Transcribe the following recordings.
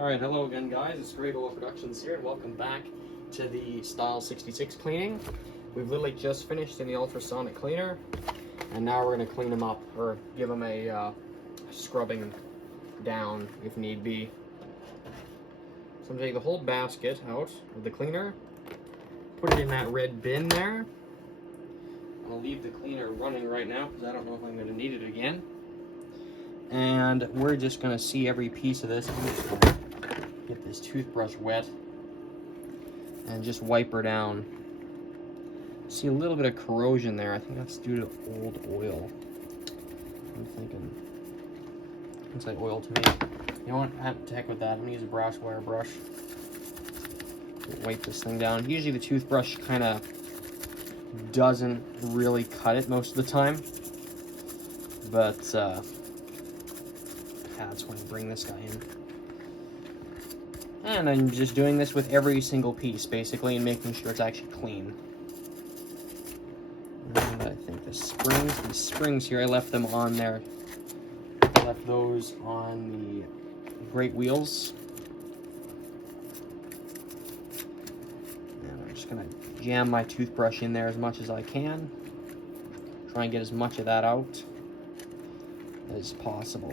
Alright, hello again guys, it's Gregola Productions here and welcome back to the Style 66 cleaning. We've literally just finished in the ultrasonic cleaner and now we're going to clean them up, or give them a scrubbing down if need be. So I'm going to take the whole basket out of the cleaner, put it in that red bin there. I'm going to leave the cleaner running right now because I don't know if I'm going to need it again. And we're just going to see every piece of this. I'm just going to get this toothbrush wet and just wipe her down. See a little bit of corrosion there. I think that's due to old oil. I'm thinking it's like oil to me. You know what? To heck with that. I'm going to use a brass wire brush. Wipe this thing down. Usually the toothbrush kind of doesn't really cut it most of the time. But that's when I bring this guy in. And I'm just doing this with every single piece, basically, and making sure it's actually clean. And I think these springs here, I left them on there. I left those on the great wheels. And I'm just going to jam my toothbrush in there as much as I can. Try and get as much of that out as possible.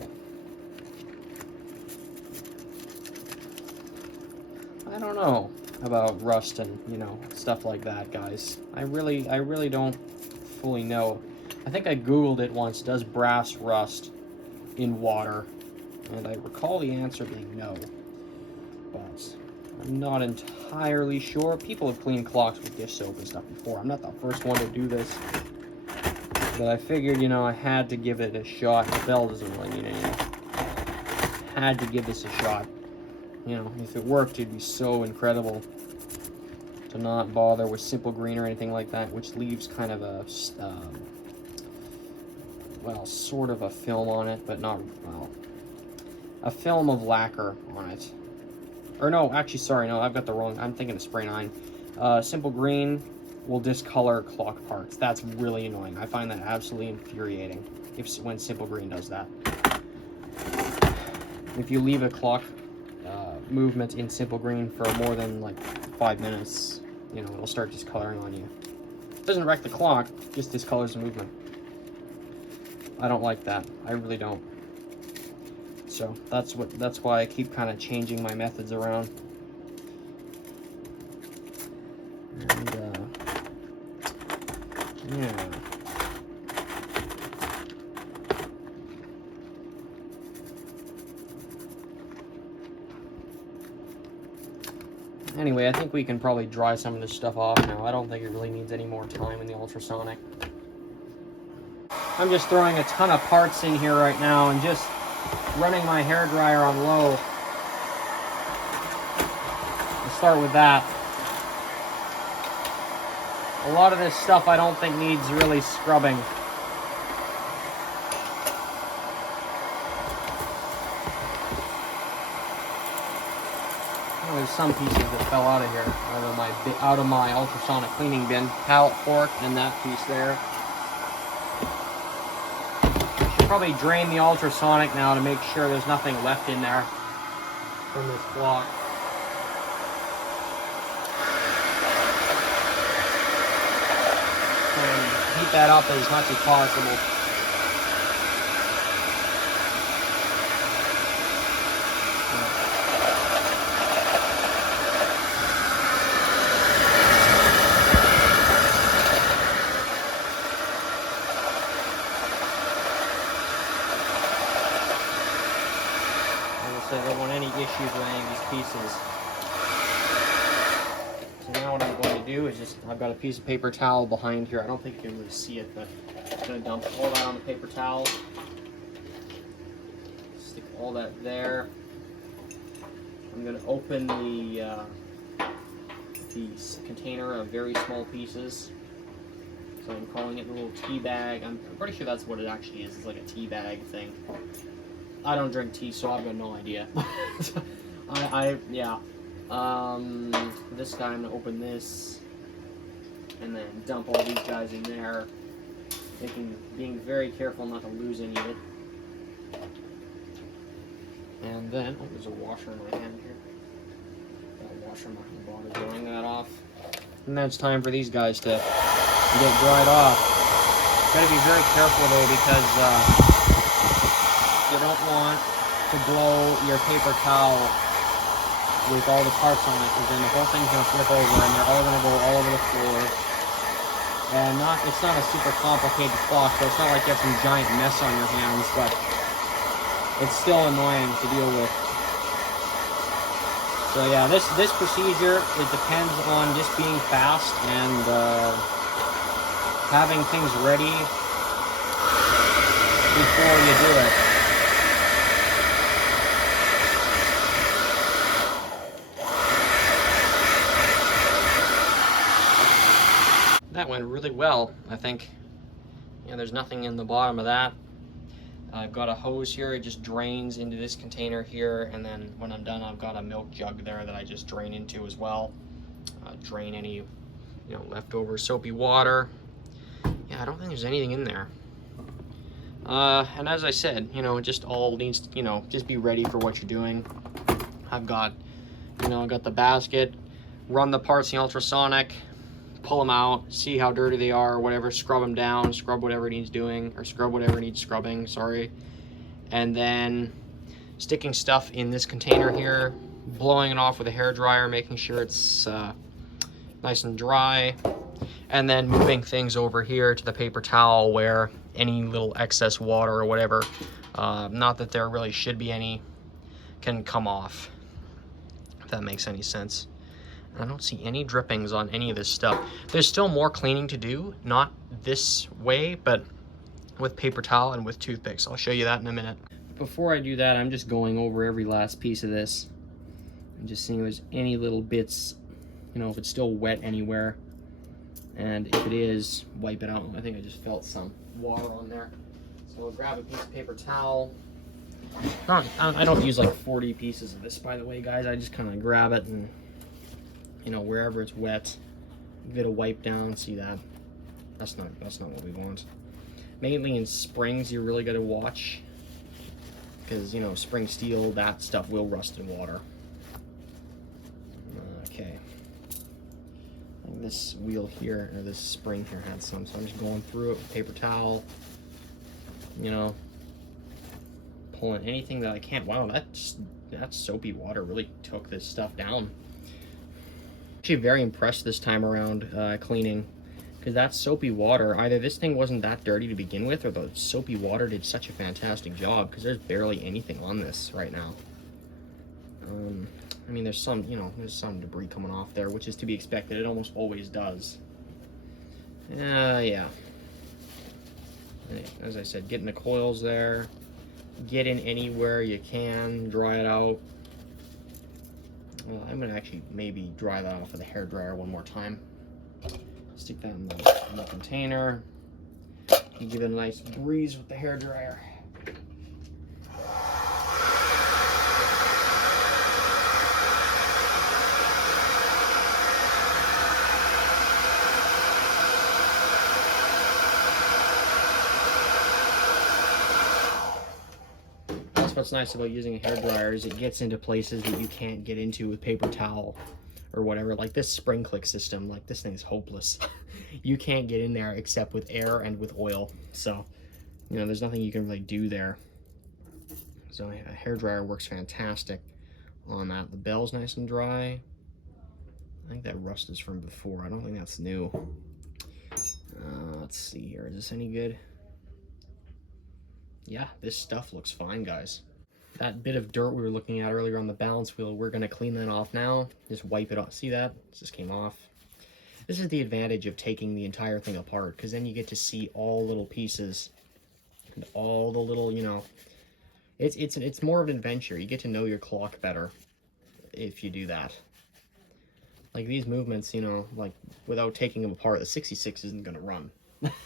I don't know about rust and, you know, stuff like that, guys. I really don't fully know. I think I googled it once, does brass rust in water? And I recall the answer being no. But I'm not entirely sure. People have cleaned clocks with dish soap and stuff before. I'm not the first one to do this. But I figured, you know, I had to give it a shot. The bell doesn't really mean anything. Had to give this a shot. You know, if it worked, it'd be so incredible to not bother with simple green or anything like that, which leaves kind of a, well, sort of a film on it, but not, well, a film of lacquer on it. Or no, actually, sorry, no, I've got the wrong, I'm thinking of spray 9. Simple green will discolor clock parts. That's really annoying. I find that absolutely infuriating when simple green does that. If you leave a clock movement in simple green for more than like 5 minutes, you know, it'll start discoloring on you. It doesn't wreck the clock, just discolors the movement. I don't like that. I really don't. So that's why I keep kind of changing my methods around. And yeah. Anyway, I think we can probably dry some of this stuff off now. I don't think it really needs any more time in the ultrasonic. I'm just throwing a ton of parts in here right now and just running my hairdryer on low. Let's start with that. A lot of this stuff I don't think needs really scrubbing. There's some pieces that fell out of here, out of my ultrasonic cleaning bin. Pallet fork and that piece there. I should probably drain the ultrasonic now to make sure there's nothing left in there from this block. And heat that up as much as possible. So I don't want any issues with any of these pieces. So now what I'm going to do is just, I've got a piece of paper towel behind here. I don't think you can really see it, but I'm going to dump all that on the paper towel. Stick all that there. I'm going to open the container of very small pieces. So I'm calling it a little tea bag. I'm pretty sure that's what it actually is. It's like a tea bag thing. I don't drink tea, so I've got no idea. Yeah. This guy, I'm gonna open this, and then dump all these guys in there. Being very careful not to lose any of it. And then, oh, there's a washer in my hand here. That washer, I'm not going to bother drying that off. And then it's time for these guys to get dried off. Gotta be very careful though, because you don't want to blow your paper towel with all the parts on it, because then the whole thing's gonna flip over and they're all gonna go all over the floor. And it's not a super complicated cloth, so it's not like you have some giant mess on your hands, but it's still annoying to deal with. So yeah, this procedure, it depends on just being fast and having things ready before you do it. That went really well, I think. Yeah, there's nothing in the bottom of that. I've got a hose here, it just drains into this container here, and then when I'm done, I've got a milk jug there that I just drain into as well. Drain any, leftover soapy water. Yeah, I don't think there's anything in there. And as I said, it just all needs to, just be ready for what you're doing. I've got, I've got the basket, run the parts in the ultrasonic, pull them out, see how dirty they are, or whatever, scrub them down, scrub whatever it needs doing, or scrub whatever needs scrubbing, sorry. And then sticking stuff in this container here, blowing it off with a hairdryer, making sure it's nice and dry, and then moving things over here to the paper towel where any little excess water or whatever, not that there really should be any, can come off, if that makes any sense. I don't see any drippings on any of this stuff. There's still more cleaning to do, not this way, but with paper towel and with toothpicks. I'll show you that in a minute. Before I do that, I'm just going over every last piece of this and just seeing if there's any little bits, if it's still wet anywhere. And if it is, wipe it out. I think I just felt some water on there. So I'll grab a piece of paper towel. I don't use like 40 pieces of this, by the way, guys. I just kind of grab it and wherever it's wet, give it a wipe down. See that? That's not what we want. Mainly in springs, you really got to watch, because spring steel, that stuff will rust in water. Okay. And this wheel here, or this spring here, had some, so I'm just going through it with paper towel. Pulling anything that I can. Wow, that soapy water really took this stuff down. Actually very impressed this time around cleaning, because that soapy water, either this thing wasn't that dirty to begin with, or the soapy water did such a fantastic job, because there's barely anything on this right now. I mean, there's some, there's some debris coming off there, which is to be expected. It almost always does. Yeah. As I said, get in the coils there, get in anywhere you can, dry it out. Well, I'm gonna actually maybe dry that off with a hairdryer one more time. Stick that in the container. You give it a nice breeze with the hairdryer. What's nice about using a hairdryer is it gets into places that you can't get into with paper towel or whatever. Like this spring click system, like this thing is hopeless. You can't get in there except with air and with oil. So, there's nothing you can really do there. So a hairdryer works fantastic on that. The bell's nice and dry. I think that rust is from before. I don't think that's new. Let's see here. Is this any good? Yeah, this stuff looks fine, guys. That bit of dirt we were looking at earlier on the balance wheel, we're going to clean that off now. Just wipe it off. See that? It just came off. This is the advantage of taking the entire thing apart, because then you get to see all little pieces and all the little, it's more of an adventure. You get to know your clock better if you do that. Like these movements, like without taking them apart, the 66 isn't going to run.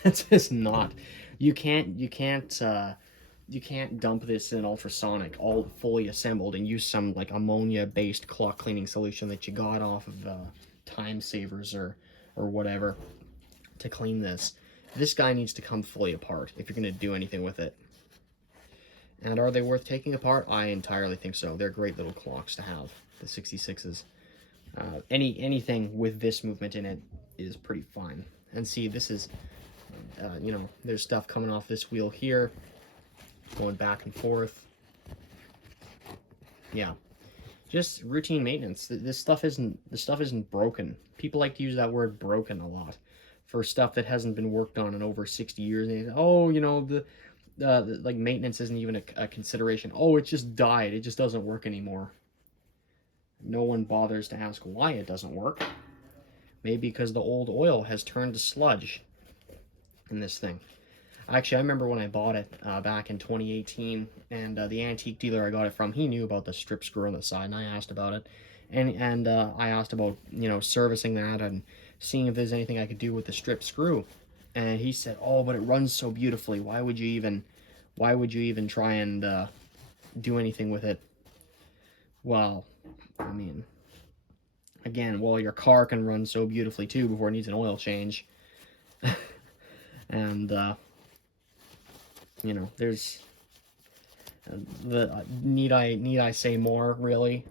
It's just not. You can't dump this in ultrasonic all fully assembled and use some like ammonia based clock cleaning solution that you got off of Time Savers or whatever to clean this. This guy needs to come fully apart if you're going to do anything with it. And are they worth taking apart? I entirely think so. They're great little clocks to have, the 66s. Anything with this movement in it is pretty fine. And see, this is, you know, there's stuff coming off this wheel here, going back and forth. Yeah, just routine maintenance. This stuff isn't broken. People like to use that word broken a lot for stuff that hasn't been worked on in over 60 years. And say, oh, you know, like maintenance isn't even a consideration. Oh, it just died. It just doesn't work anymore. No one bothers to ask why it doesn't work. Maybe because the old oil has turned to sludge in this thing. Actually, I remember when I bought it back in 2018, and the antique dealer I got it from, he knew about the strip screw on the side, and I asked about it. And I asked about, you know, servicing that and seeing if there's anything I could do with the strip screw. And he said, oh, but it runs so beautifully. Why would you even try and do anything with it? Well, I mean, again, well, your car can run so beautifully too before it needs an oil change. And you know, there's need I say more, really?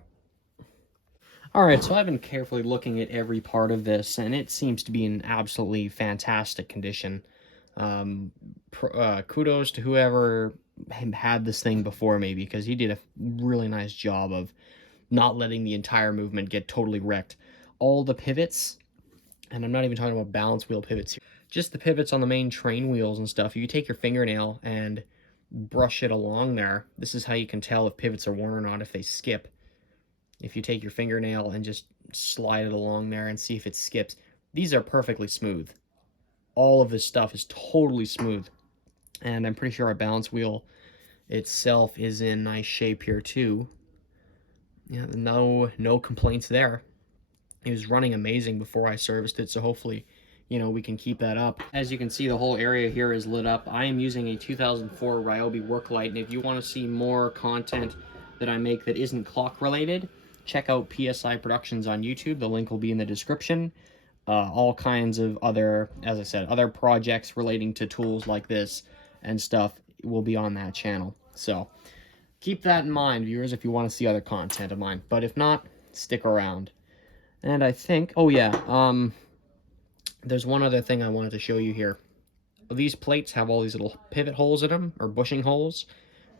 All right, so I've been carefully looking at every part of this, and it seems to be in absolutely fantastic condition. Kudos to whoever had this thing before me, because he did a really nice job of not letting the entire movement get totally wrecked. All the pivots, and I'm not even talking about balance wheel pivots here, just the pivots on the main train wheels and stuff. You take your fingernail and brush it along there. This is how you can tell if pivots are worn or not, if they skip. If you take your fingernail and just slide it along there and see if it skips. These are perfectly smooth. All of this stuff is totally smooth. And I'm pretty sure our balance wheel itself is in nice shape here too. Yeah, no complaints there. It was running amazing before I serviced it, so hopefully, you know, we can keep that up. As you can see, the whole area here is lit up. I am using a 2004 Ryobi work light, and if you want to see more content that I make that isn't clock related, check out PSI Productions on YouTube. The link will be in the description. All kinds of other, as I said, other projects relating to tools like this and stuff will be on that channel. So keep that in mind, viewers, if you want to see other content of mine. But if not, stick around. And I think, oh yeah, there's one other thing I wanted to show you here. These plates have all these little pivot holes in them, or bushing holes.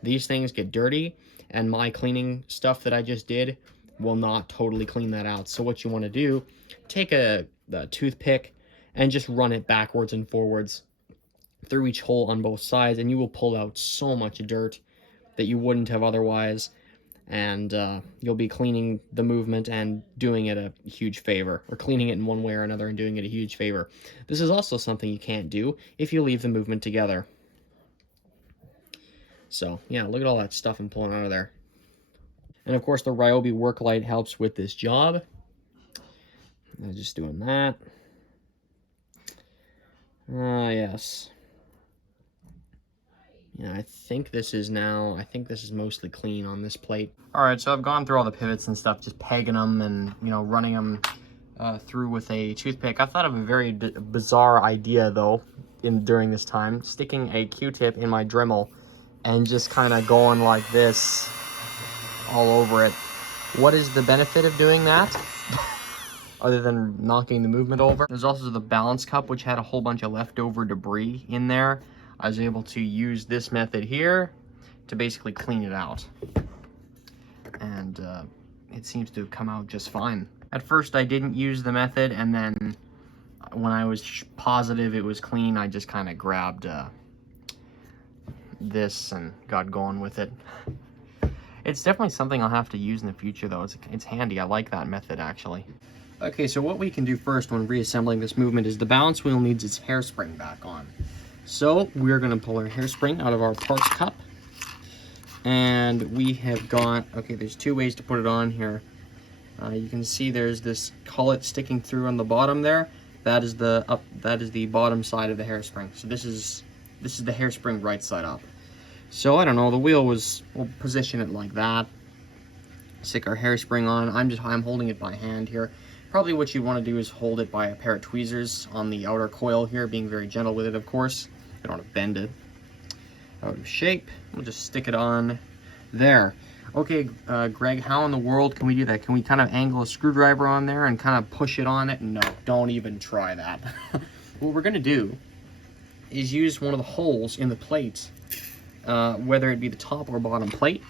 These things get dirty, and my cleaning stuff that I just did will not totally clean that out. So what you want to do, take a toothpick and just run it backwards and forwards through each hole on both sides, and you will pull out so much dirt that you wouldn't have otherwise. And you'll be cleaning the movement and doing it a huge favor, or cleaning it in one way or another and doing it a huge favor. This is also something you can't do if you leave the movement together. So yeah, look at all that stuff I'm pulling out of there. And of course the Ryobi work light helps with this job. I'm just doing that. Yes. Yeah, I think this is mostly clean on this plate. All right, so I've gone through all the pivots and stuff, just pegging them and, you know, running them through with a toothpick. I thought of a very bizarre idea, though, during this time, sticking a Q-tip in my Dremel and just kind of going like this all over it. What is the benefit of doing that? Other than knocking the movement over. There's also the balance cup, which had a whole bunch of leftover debris in there. I was able to use this method here to basically clean it out. And it seems to have come out just fine. At first I didn't use the method, and then when I was positive it was clean, I just kind of grabbed this and got going with it. It's definitely something I'll have to use in the future, though. It's handy. I like that method, actually. Okay, so what we can do first when reassembling this movement is the balance wheel needs its hairspring back on. So we're going to pull our hairspring out of our parts cup. And we have got, okay, there's two ways to put it on here. You can see there's this collet sticking through on the bottom there. That is the bottom side of the hairspring. So this is the hairspring right side up. So I don't know, we'll position it like that. Stick our hairspring on. I'm holding it by hand here. Probably what you want to do is hold it by a pair of tweezers on the outer coil here, being very gentle with it, of course. You don't want to bend it. out of shape. We'll just stick it on there. Okay, Greg, how in the world can we do that? Can we kind of angle a screwdriver on there and kind of push it on it? No, don't even try that. What we're gonna do is use one of the holes in the plate, whether it be the top or bottom plate,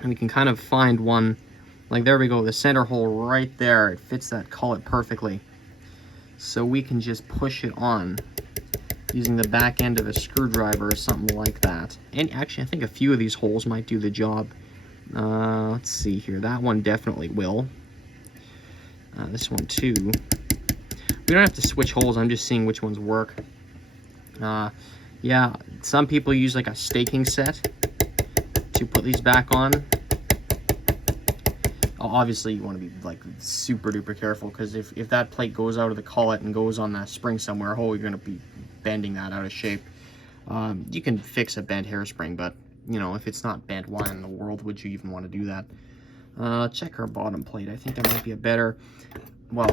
and we can kind of find one, like there we go, the center hole right there. It fits that cullet perfectly. So we can just push it on using the back end of a screwdriver or something like that. And actually, I think a few of these holes might do the job. Let's see here. That one definitely will. This one too. We don't have to switch holes. I'm just seeing which ones work. Yeah, some people use like a staking set to put these back on. Obviously, you want to be like super duper careful, because if that plate goes out of the collet and goes on that spring somewhere, you're going to be bending that out of shape. You can fix a bent hairspring, but you know, if it's not bent, why in the world would you even want to do that? Check our bottom plate. I think there might be a better, well,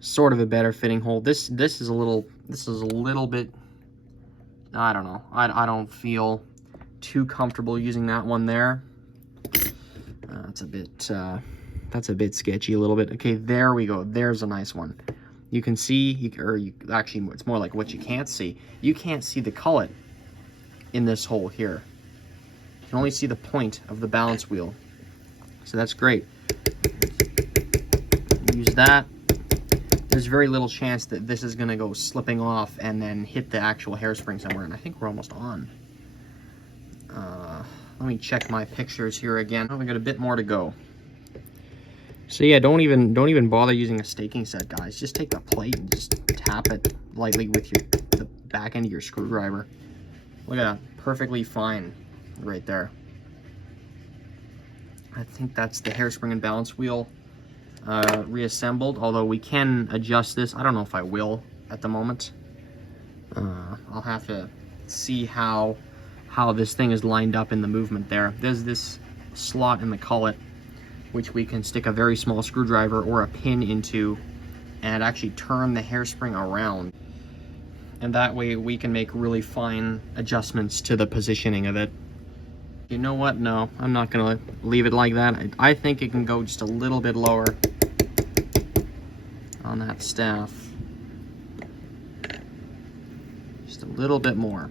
sort of a better fitting hole. This is a little bit, I don't know. I don't feel too comfortable using that one there. That's a bit sketchy a little bit. Okay, there we go. There's a nice one. You can see, actually, it's more like what you can't see. You can't see the cullet in this hole here. You can only see the point of the balance wheel. So that's great. Use that. There's very little chance that this is going to go slipping off and then hit the actual hairspring somewhere. And I think we're almost on. Let me check my pictures here again. Oh, we got a bit more to go. So yeah, don't even bother using a staking set, guys. Just take the plate and just tap it lightly with the back end of your screwdriver. Look at that, perfectly fine right there. I think that's the hairspring and balance wheel reassembled, although we can adjust this. I don't know if I will at the moment. I'll have to see how this thing is lined up in the movement there. There's this slot in the cullet which we can stick a very small screwdriver or a pin into and actually turn the hairspring around. And that way we can make really fine adjustments to the positioning of it. You know what? No, I'm not gonna leave it like that. I think it can go just a little bit lower on that staff. Just a little bit more.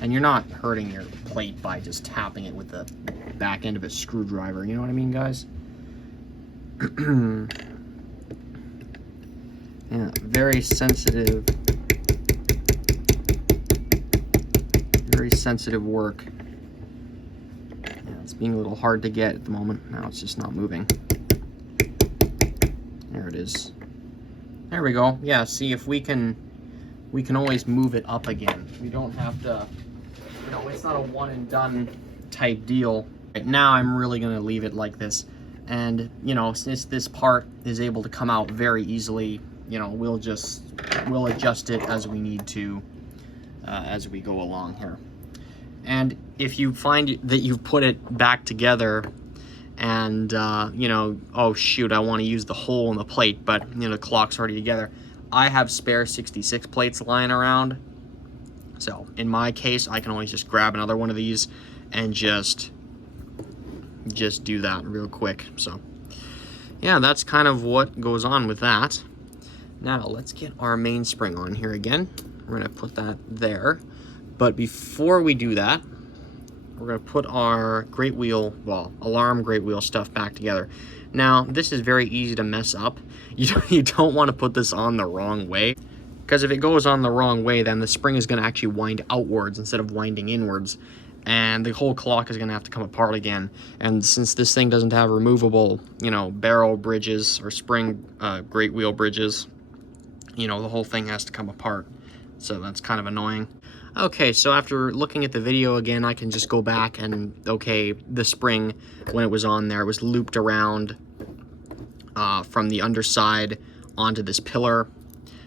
And you're not hurting your plate by just tapping it with the back end of a screwdriver. You know what I mean, guys? Yeah, very sensitive. Very sensitive work. Yeah, it's being a little hard to get at the moment. Now it's just not moving. There it is. There we go. Yeah, see, if we can always move it up again. We don't have to, you know, it's not a one and done type deal. Right now I'm really gonna leave it like this. And, you know, since this part is able to come out very easily, you know, we'll adjust it as we need to as we go along here. And if you find that you've put it back together and, you know, oh shoot, I want to use the hole in the plate, but, you know, the clock's already together. I have spare 66 plates lying around. So in my case, I can always just grab another one of these and just do that real quick. So yeah, that's kind of what goes on with that. Now let's get our mainspring on here again. We're gonna put that there. But before we do that, we're gonna put our great wheel, well, alarm great wheel stuff back together. Now, this is very easy to mess up. You don't want to put this on the wrong way, because if it goes on the wrong way, then the spring is gonna actually wind outwards instead of winding inwards, and the whole clock is gonna have to come apart again. And since this thing doesn't have removable, you know, barrel bridges or spring great wheel bridges, you know, the whole thing has to come apart. So that's kind of annoying. Okay, so after looking at the video again, I can just go back and, okay, the spring, when it was on there, was looped around from the underside onto this pillar.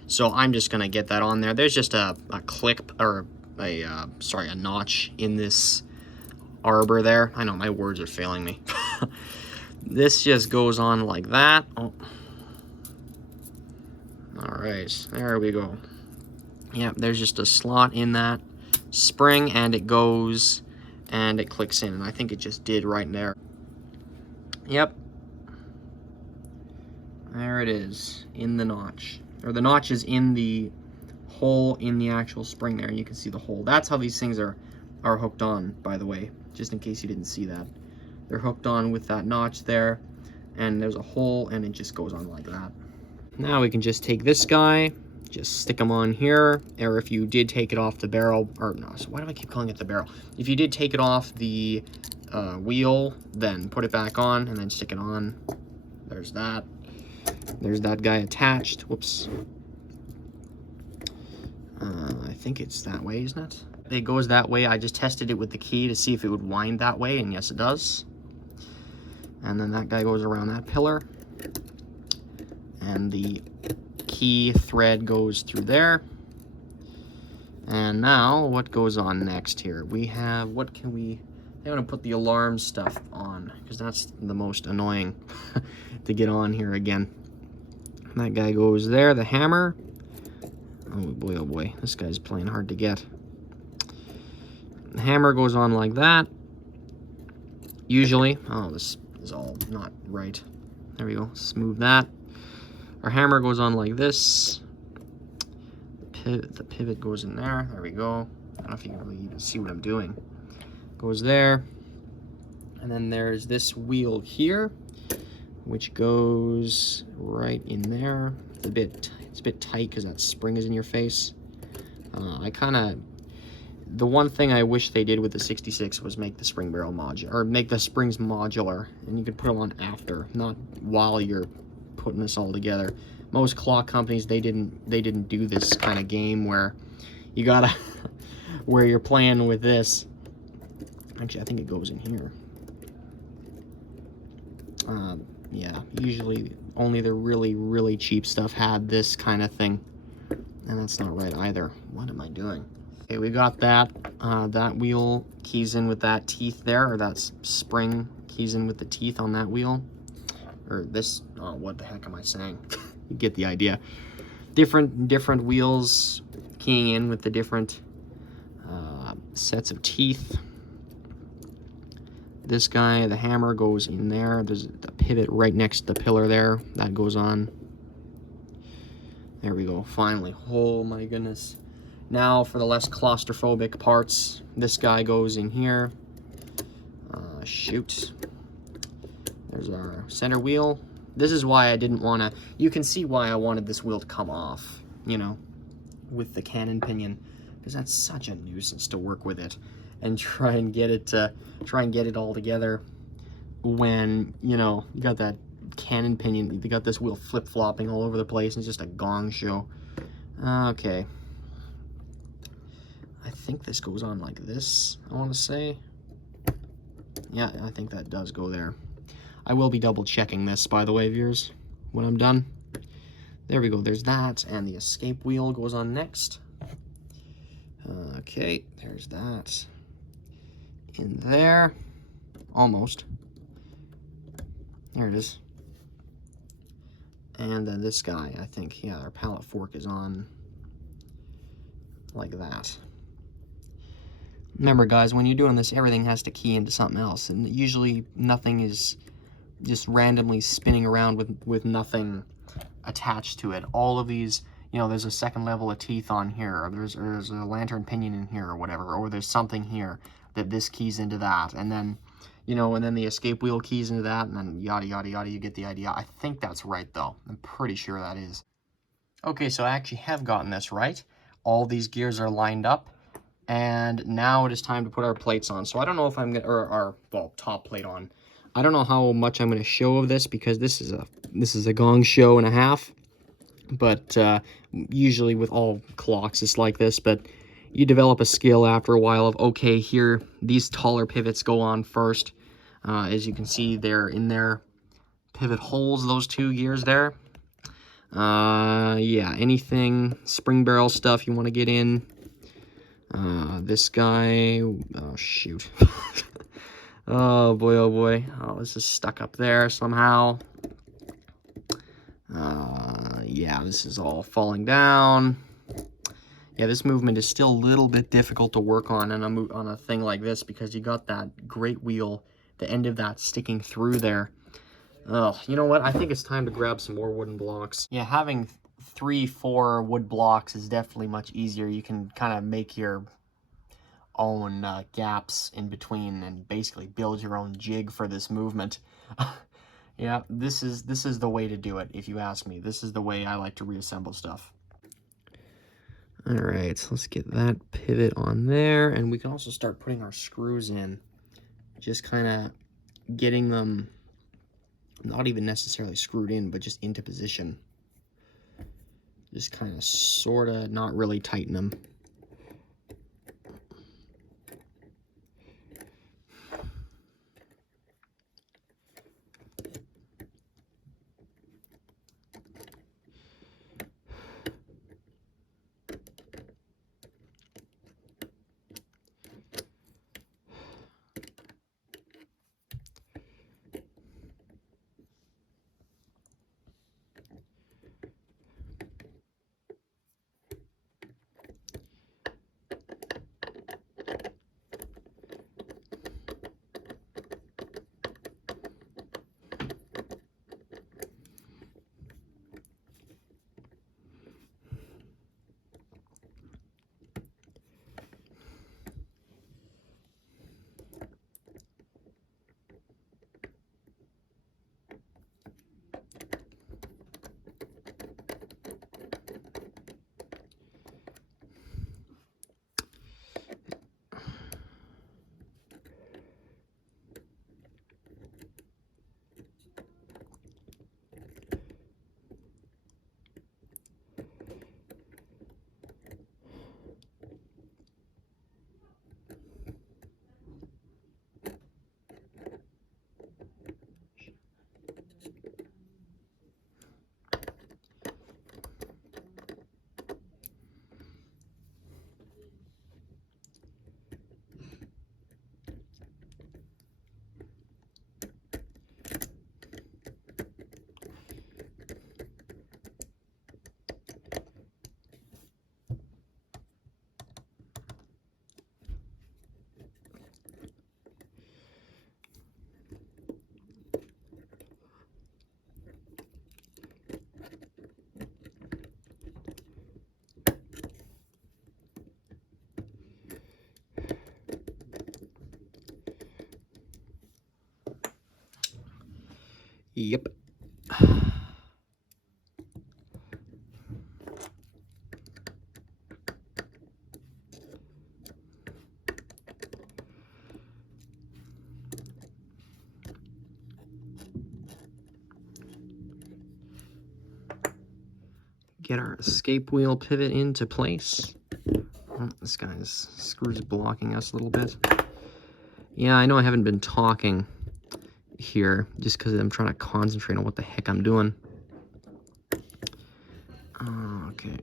So I'm just gonna get that on there. There's just a clip, or a notch in this arbor there. I know, my words are failing me. This just goes on like that. Oh. All right, there we go. Yep, there's just a slot in that spring, and it goes and it clicks in, and I think it just did right there. Yep. There it is, in the notch. Or the notch is in the hole in the actual spring there, and you can see the hole. That's how these things are hooked on, by the way, just in case you didn't see that. They're hooked on with that notch there, and there's a hole, and it just goes on like that. Now we can just take this guy, just stick them on here, or if you did take it off the barrel, or no, so why do I keep calling it the barrel? If you did take it off the wheel, then put it back on, and then stick it on. There's that. There's that guy attached. Whoops. I think it's that way, isn't it? It goes that way. I just tested it with the key to see if it would wind that way, and yes, it does. And then that guy goes around that pillar. And the key thread goes through there. And now, what goes on next here? We have, what can we... I'm going to put the alarm stuff on, because that's the most annoying to get on here again. That guy goes there, the hammer. Oh boy, this guy's playing hard to get. The hammer goes on like that. Usually. Oh, this is all not right. There we go, smooth that. Our hammer goes on like this. The pivot goes in there. There we go. I don't know if you can really even see what I'm doing. Goes there. And then there's this wheel here, which goes right in there. It's a bit tight because that spring is in your face. The one thing I wish they did with the 66 was make the spring barrel modular, or make the springs modular, and you could put them on after, not while you're putting this all together. Most clock companies, they didn't do this kind of game where you gotta where you're playing with this. Actually, I think it goes in here. Yeah, usually only the really cheap stuff had this kind of thing, and that's not right either. What am I doing? Okay, we got that. That wheel keys in with that teeth there, or that spring keys in with the teeth on that wheel. Or this, oh, what the heck am I saying? You get the idea. Different wheels keying in with the different sets of teeth. This guy, the hammer goes in there. There's the pivot right next to the pillar there. That goes on. There we go, finally. Oh my goodness. Now for the less claustrophobic parts, this guy goes in here. Shoot. There's our center wheel. This is why I didn't want to... You can see why I wanted this wheel to come off, you know, with the cannon pinion, because that's such a nuisance to work with it and try and get it all together when, you know, you got that cannon pinion, you got this wheel flip-flopping all over the place, and it's just a gong show. Okay. I think this goes on like this, I want to say. Yeah, I think that does go there. I will be double checking this, by the way, viewers, when I'm done. There we go, there's that, and the escape wheel goes on next. Okay, there's that. In there. Almost. There it is. And then this guy, I think, yeah, our pallet fork is on like that. Remember, guys, when you're doing this, everything has to key into something else, and usually nothing is just randomly spinning around with nothing attached to it. All of these, you know, there's a second level of teeth on here, or there's a lantern pinion in here, or whatever, or there's something here that this keys into that, and then, you know, and then the escape wheel keys into that, and then yada yada yada, you get the idea. I think that's right, though. I'm pretty sure that is. Okay, so I actually have gotten this right. All these gears are lined up, and now it is time to put our plates on. So I don't know if I'm gonna, or our, well, top plate on. I don't know how much I'm gonna show of this, because this is a gong show and a half. But usually with all clocks it's like this, but you develop a skill after a while of, okay, here, these taller pivots go on first. As you can see, they're in their pivot holes, those two gears there. Yeah, anything spring barrel stuff you want to get in. This guy, oh shoot. Oh boy, oh boy. Oh, this is stuck up there somehow. Yeah, yeah, this is all falling down. Yeah, this movement is still a little bit difficult to work on on a thing like this because you got that great wheel, the end of that sticking through there. Ugh, you know what? I think it's time to grab some more wooden blocks. Yeah, having 3-4 wood blocks is definitely much easier. You can kind of make your own gaps in between and basically build your own jig for this movement. Yeah, this is the way to do it, if you ask me. This is the way I like to reassemble stuff. All right, so let's get that pivot on there, and we can also start putting our screws in. Just kind of getting them not even necessarily screwed in, but just into position. Just kind of sort of not really tighten them. Yep. Get our escape wheel pivot into place. Oh, this guy's screws blocking us a little bit. Yeah, I know I haven't been talking here just because I'm trying to concentrate on what the heck I'm doing. Okay.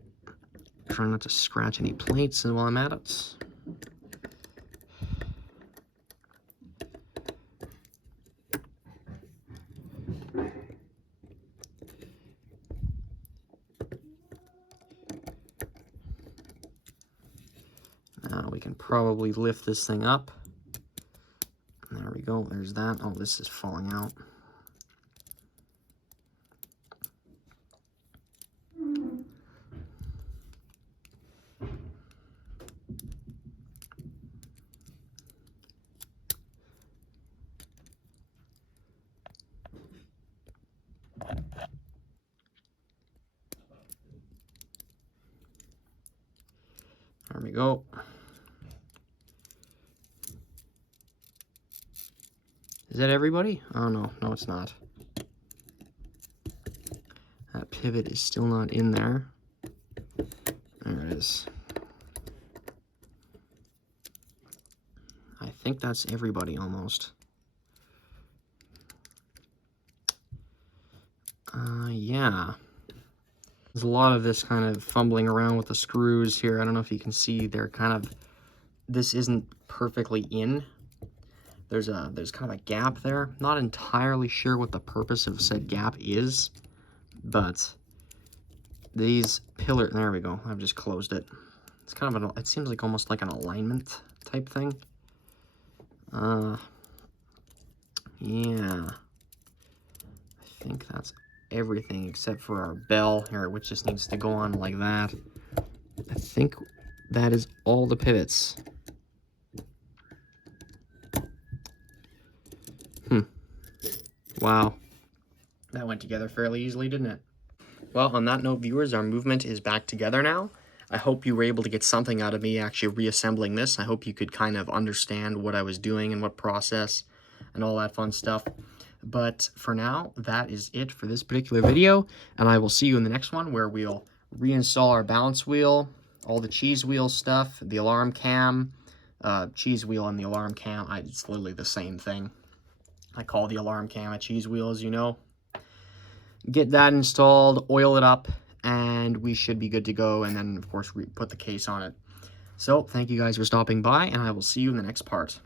Trying not to scratch any plates while I'm at it. Now we can probably lift this thing up. There we go, there's that. Oh, this is falling out. There we go. Is that everybody? Oh, no, no, it's not. That pivot is still not in there. There it is. I think that's everybody almost. Yeah. There's a lot of this kind of fumbling around with the screws here. I don't know if you can see, they're kind of, this isn't perfectly in. There's kind of a gap there. Not entirely sure what the purpose of said gap is, but these pillar, there we go, I've just closed it. It's kind of it seems like almost like an alignment type thing. Yeah, I think that's everything except for our bell here, which just needs to go on like that. I think that is all the pivots. Wow, that went together fairly easily, didn't it? Well, on that note, viewers, our movement is back together now. I hope you were able to get something out of me actually reassembling this. I hope you could kind of understand what I was doing and what process and all that fun stuff. But for now, that is it for this particular video, and I will see you in the next one where we'll reinstall our balance wheel, all the cheese wheel stuff, the alarm cam, cheese wheel and the alarm cam. It's literally the same thing. I call the alarm cam a cheese wheel, as you know. Get that installed, oil it up, and we should be good to go, and then, of course, put the case on it. So, thank you guys for stopping by, and I will see you in the next part.